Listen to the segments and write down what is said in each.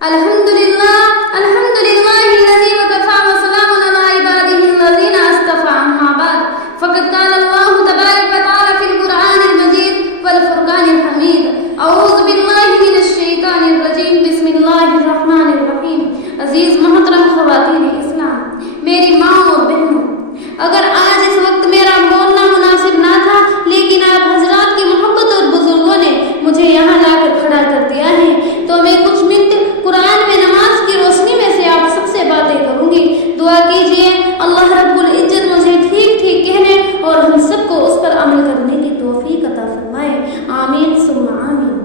الحمدللہ الذی وکفى وسلام علی عباده الذین اصطفى اما بعد فقد قال اللہ تبارک وتعالی فی القرآن المجید والفرقان الحمید اعوذ باللہ من الشیطان الرجیم بسم اللہ الرحمن الرحیم. عزیز محترم خواتین اسلام، میری ماں اور بہنوں، اگر آج اس وقت میرا بولنا مناسب نہ تھا، لیکن آپ حضرات کی محبت اور بزرگوں نے مجھے یہاں لا کر کھڑا کر دیا ہے، تو میں کچھ منٹ قرآن میں نماز کی روشنی میں سے آپ سب سے باتیں کروں گی. دعا کیجیے اللہ رب العزت مجھے ٹھیک ٹھیک کہنے اور ہم سب کو اس پر عمل کرنے کی توفیق عطا فرمائے. آمین ثم آمین.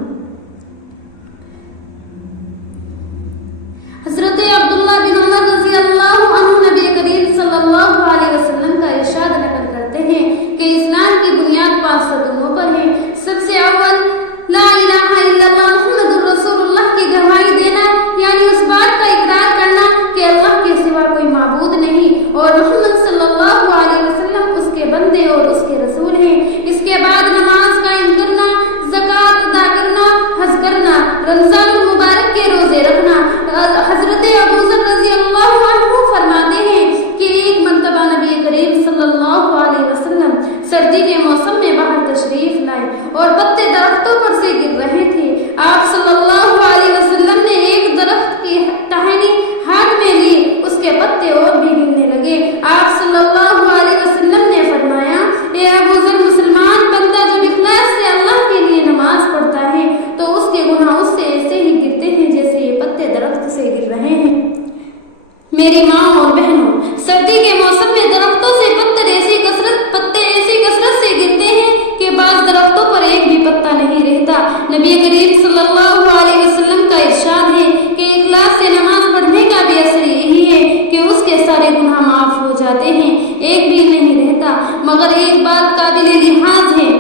حضرت عبداللہ بن عمر رضی اللہ عنہ نبی کریم صلی اللہ علیہ وسلم کا ارشاد نقل کرتے ہیں کہ اسلام کی بنیاد 5 ستونوں پر ہے. سب سے اول لا الہ الا اللہ محمد الرسول اللہ کی گواہی دینا، یعنی اس بات کا اقرار کرنا کہ اللہ کے سوا کوئی معبود نہیں اور محمد صلی اللہ علیہ وسلم اس کے بندے اور اس کے رسول ہیں. اس کے بعد نماز قائم کرنا، زکوٰۃ ادا کرنا، حج کرنا، رمضان المبارک کے روزے رکھنا. حضرت ابو ذر رضی اللہ عنہ فرماتے ہیں کہ ایک مرتبہ نبی کریم صلی اللہ علیہ وسلم سردی کے موسم میں باہر تشریف لائے اور پتے درختوں پر سے گر رہے تھے. آپ صلی اللہ علیہ وسلم نے ایک درخت کی ٹہنی ہاتھ میں لی، اس کے پتے اور بھی گرنے لگے. آپ صلی اللہ علیہ وسلم نے فرمایا، اے ابو ذر، مسلمان بندہ جب اخلاص سے اللہ کے لیے نماز پڑھتا ہے تو اس کے گناہ اس سے ایسے ہی گرتے ہیں جیسے یہ پتے درخت سے گر رہے ہیں. میری ماں اور بہنوں، سردی کے موسم میں درختوں سے پتے ایسی کثرت سے گرتے ہیں کہ بعض درختوں پر ایک بھی پتا نہیں رہتا. نبی کریم صلی اللہ علیہ وسلم کا ارشاد ہے کہ اخلاص سے نماز پڑھنے کا بھی اثر یہی ہے کہ اس کے سارے گناہ معاف ہو جاتے ہیں، ایک بھی نہیں رہتا. مگر ایک بات قابل لحاظ ہے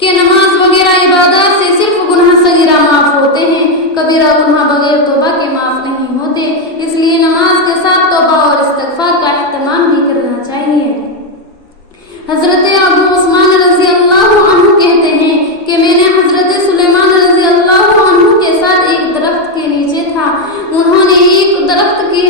کہ نماز وغیرہ عبادات سے صرف گناہ صغیرہ معاف ہوتے ہیں، کبیرہ گناہ بغیر توبہ کے معاف نہیں ہوتے. اس لیے نماز کے ساتھ توبہ اور استغفار کا اہتمام بھی کرنا چاہیے. حضرت ابو عثمان رضی اللہ عنہ کہتے ہیں کہ میں نے حضرت سلیمان رضی اللہ عنہ کے ساتھ ایک درخت کے نیچے تھا. انہوں نے ایک درخت کی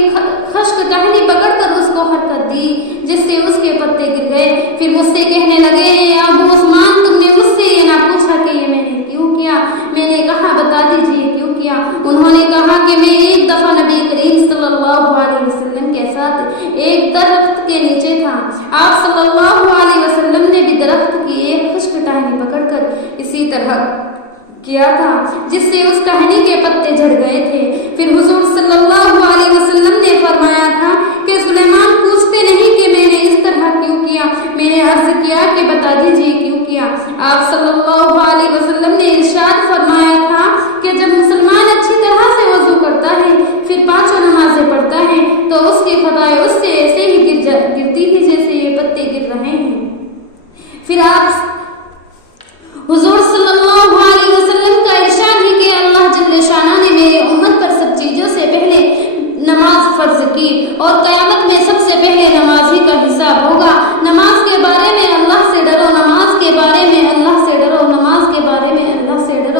خشک ٹہنی پکڑ کر اس کو حرکت دی جس سے اس کے پتے گر گئے. پھر مجھ سے کہنے لگے، ابو عثمان، تم نے مجھ سے یہ نہ پوچھا کہ یہ میں نے کیوں کیا؟ میں نے کہا، بتا دیجیے کیوں کیا؟ انہوں نے کہا کہ میں ایک دفعہ نبی کریم صلی اللہ علیہ وسلم کے ساتھ ایک درخت کے نیچے تھا. آپ صلی اللہ علیہ وسلم نے بھی درخت کی ایک خشک ٹہنی پکڑ کر اسی طرح کیا تھا جس سے اس ٹہنی کے پتے جھڑ گئے تھے. پھر حضور صلی اللہ علیہ وسلم نے فرمایا تھا کہ سلیمان پوچھتے نہیں کہ میں نے اس طرح کیوں کیا. میں نے عرض کیا کہ بتا دیجیے کیوں کیا. آپ صلی اللہ علیہ وسلم نے ارشاد فرمایا تھا کہ جب مسلمان اچھی طرح سے وضو کرتا ہے، پھر 5 نمازیں پڑھتا ہے، تو اس کی خطائیں اس سے ایسے ہی گرتی ہے جیسے یہ پتے گر رہے ہیں. پھر آپ حضور صلی اللہ علیہ وسلم کا ارشاد ہے کہ اللہ جل شانہ نے میرے امت پر سب چیزوں سے پہلے نماز فرض کی اور قیامت میں سب سے پہلے نمازی کا حساب ہوگا. نماز کے بارے میں اللہ سے ڈرو، نماز کے بارے میں اللہ سے ڈرو، نماز کے بارے میں اللہ سے ڈرو.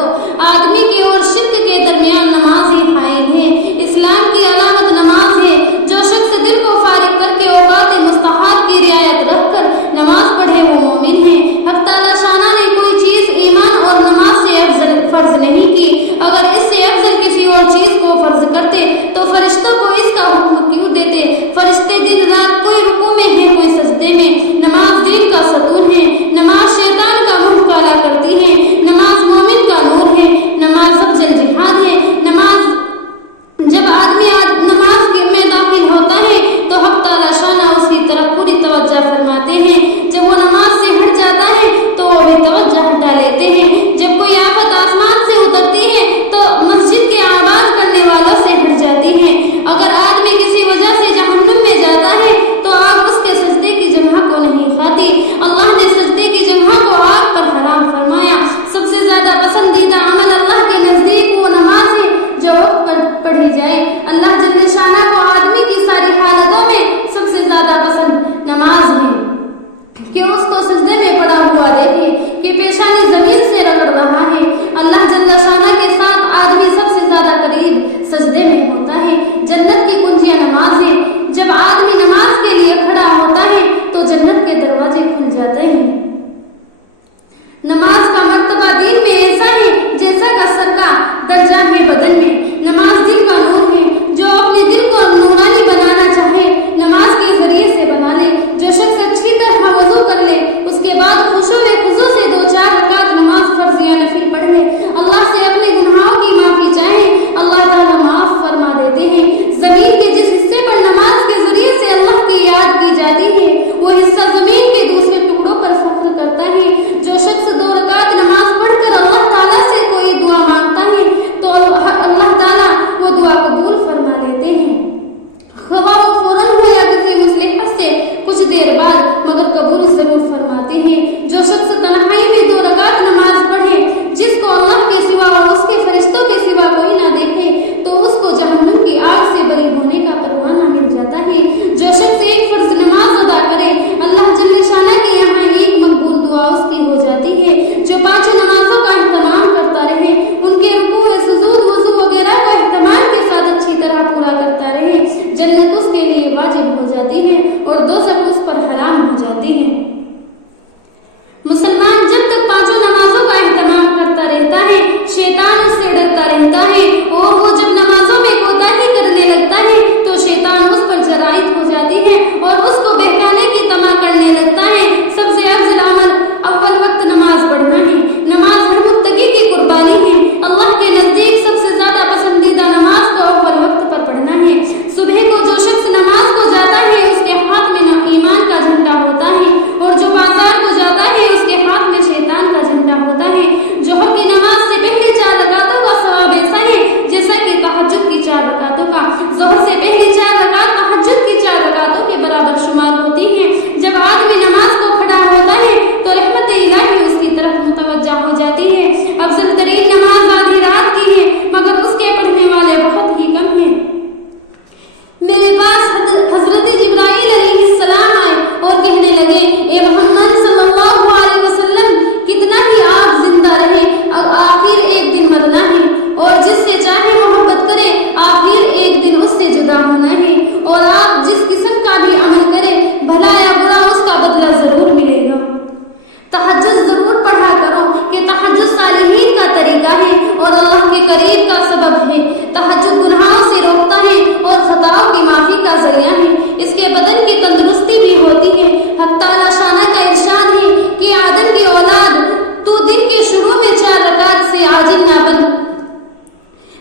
رہتا ہے اور وہ جب نمازوں میں کوتاہی کرنے لگتا ہے تو شیطان اس پر جرائت ہو جاتی ہے اور اس کو بہکانے کی طمع کرنے لگتا ہے۔ سب سے افضل عمل اول وقت نماز پڑھنا ہے۔ نماز ہر متقی کی قربانی ہے۔ اللہ کے نزدیک سب سے زیادہ پسندیدہ نماز کو اول وقت پر پڑھنا ہے۔ صبح کو جو شخص نماز کو جاتا ہے اس کے ہاتھ میں ایمان کا جھنڈا ہوتا ہے اور جو بازار کو جاتا ہے اس کے ہاتھ میں شیطان کا جھنڈا ہوتا ہے۔ ظہر کی نماز سے پہلے 4 رکعتوں کا ثواب ایسا ہے جیسا کہ تہجد کی 4 رکعتوں کا۔ ظہر سے پہلی 4 رکعت تہجد کی 4 رکعتوں کے برابر شمار ہوتی ہیں۔ جب آدمی نماز کو کھڑا ہوتا ہے تو رحمت الہی اس کی طرف متوجہ ہو جاتی ہے۔ افضل ترین نماز آدھی رات کی ہے مگر اس کے پڑھنے والے بہت ہی کم ہیں۔ میرے پاس حضرت جبرائیل علیہ السلام آئے اور کہنے لگے، اے محمد صلی اللہ علیہ وسلم، کتنا ہی آپ زندہ رہے آخر ایک دن مرنا ہے، اور جس سے چاہے محبت کرے آخر ایک دن اس سے جدا ہونا ہے، اور آپ جس قسم کا بھی عمل کرے بھلا یا برا اس کا بدلہ ضرور ملے گا۔ تہجد ضرور پڑھا کرو کہ تہجد صالحین کا طریقہ ہے اور اللہ کے قریب کا سبب ہے۔ تہجد گناہوں سے روکتا ہے اور خطاؤں کی معافی کا ذریعہ ہے۔ اس کے بدن کی تندرستی بھی ہوتی ہے۔ حق تعالی شانہ کا ارشاد ہے کہ آدم کی اولاد، تو دن کے شروع میں 4 رکعت سے عاجز نہ بن،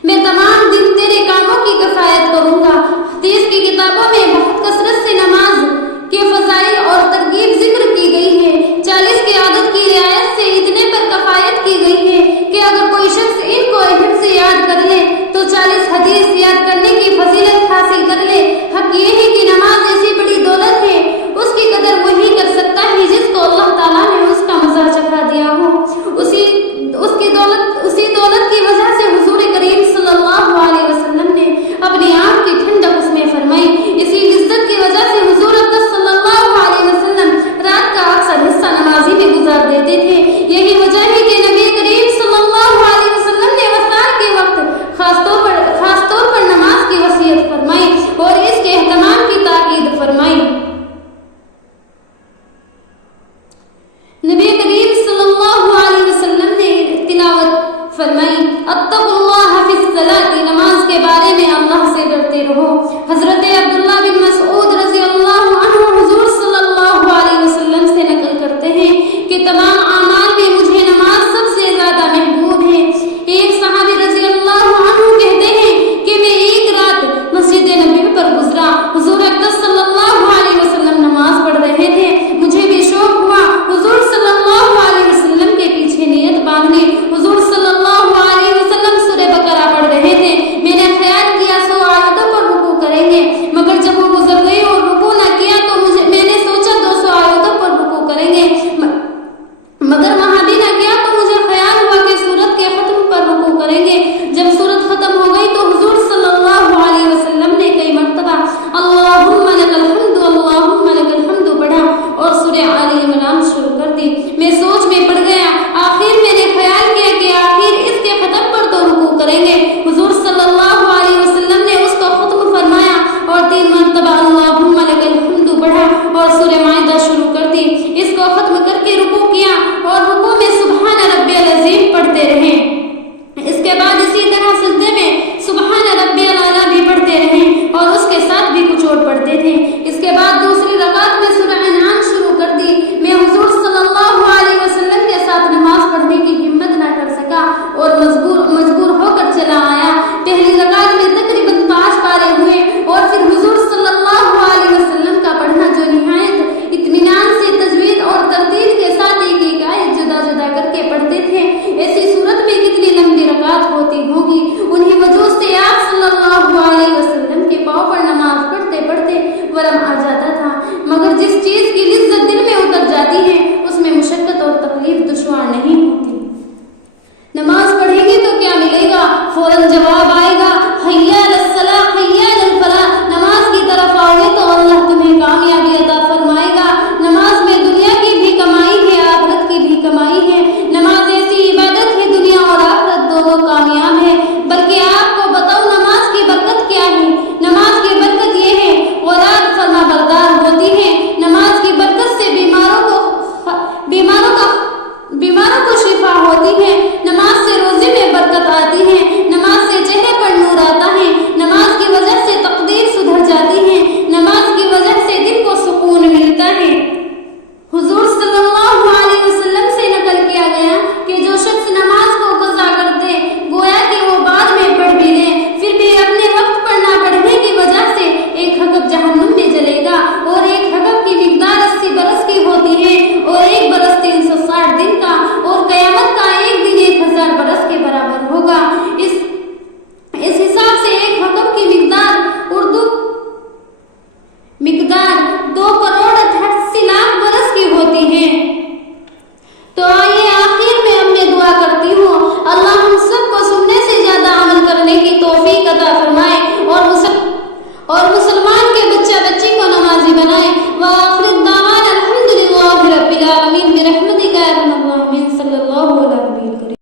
میں تمام دن تیرے کاموں کی کفایت کروں گا۔ حدیث کی کتابوں میں بہت کثرت سے نماز کے فضائل اور ترغیب ذکر کی گئی ہے۔ 40 کی عادت کی رعایت سے اتنے پر کفایت کی گئی ہے کہ اگر کوئی شخص ان کو حفظ سے یاد کر لے تو 40 حدیث یاد کرنے کی فضیلت حاصل کر لے۔ حق یہ ہے کہ نماز ایسی بڑی دولت ہے، اس کی قدر وہی کر سکتا ہے جس کو اللہ تعالیٰ نے اس کا مزہ چکھا دیا ہو۔ اسی دولت کی وجہ سے حضور کریم صلی اللہ علیہ وسلم نے اپنی آنکھ کی ٹھنڈک اس میں فرمائی۔ اسی لذت کی وجہ سے حضور صلی اللہ علیہ وسلم رات کا اکثر حصہ نمازی میں گزار دیتے تھے۔ یہی وجہ ہے کہ نبی کریم صلی اللہ علیہ وسلم نے وفات کے وقت خاص طور پر نماز کی وصیت فرمائی اور اس کے اہتمام کی تاکید فرمائی۔ نبی کریم صلی اللہ علیہ وسلم نے تلاوت فرمائی، اتقوا اللہ فی الصلاۃ، نماز کے بارے میں اللہ سے ڈرتے رہو۔ حضرت عبداللہ بن مسعود رضی اللہ عنہ حضور صلی اللہ علیہ وسلم سے نقل کرتے ہیں کہ تمام اعمال میں مجھے نماز سب سے زیادہ محبوب ہے۔ ایک صحابی رضی اللہ عنہ کہتے ہیں کہ میں ایک رات مسجد نبوی پر گزرا، حضور اقدس صلی اللہ علیہ وسلم نماز پڑھ رہے تھے، مجھے بھی شوق ہوا حضور صلی اللہ علیہ وسلم کے پیچھے نیت باندھنے۔ حضور صلی اللہ علیہ وسلم سورہ بقرہ پڑھ رہے تھے، میں نے خیال کیا 100 آیتوں پر رکوع کریں گے، مگر جب وہ گزر گئی اور رکوع نہ کیا تو میں نے سوچا 200 آیتوں پر رکوع کریں گے، مگر وہاں بھی نہ کیا تو مجھے خیال ہوا کہ سورت کے ختم پر رکوع کریں گے۔ جب سورت ختم ہو گئی تو حضور صلی اللہ علیہ وسلم نے کئی مرتبہ اللہم لک الحمد اللہم لک الحمد پڑھا اور سورہ آل عمران شروع کر دی۔ میں سوچ میں پڑ گیا، آخر میں نے خیال کیا کہ آخر اس کے ختم پر تو رکوع کریں گے۔ حضور صلی اللہ علیہ وسلم نے اس کو ختم فرمایا اور 3 مرتبہ اللہم لک الحمد پڑھا اور سورہ مائدہ شروع کر دی۔ اس کو ختم کر کے رکوع کیا اور رکوع میں سبحان ربی العظیم پڑھتے رہے۔ اس کے بعد اسی طرح سجدے میں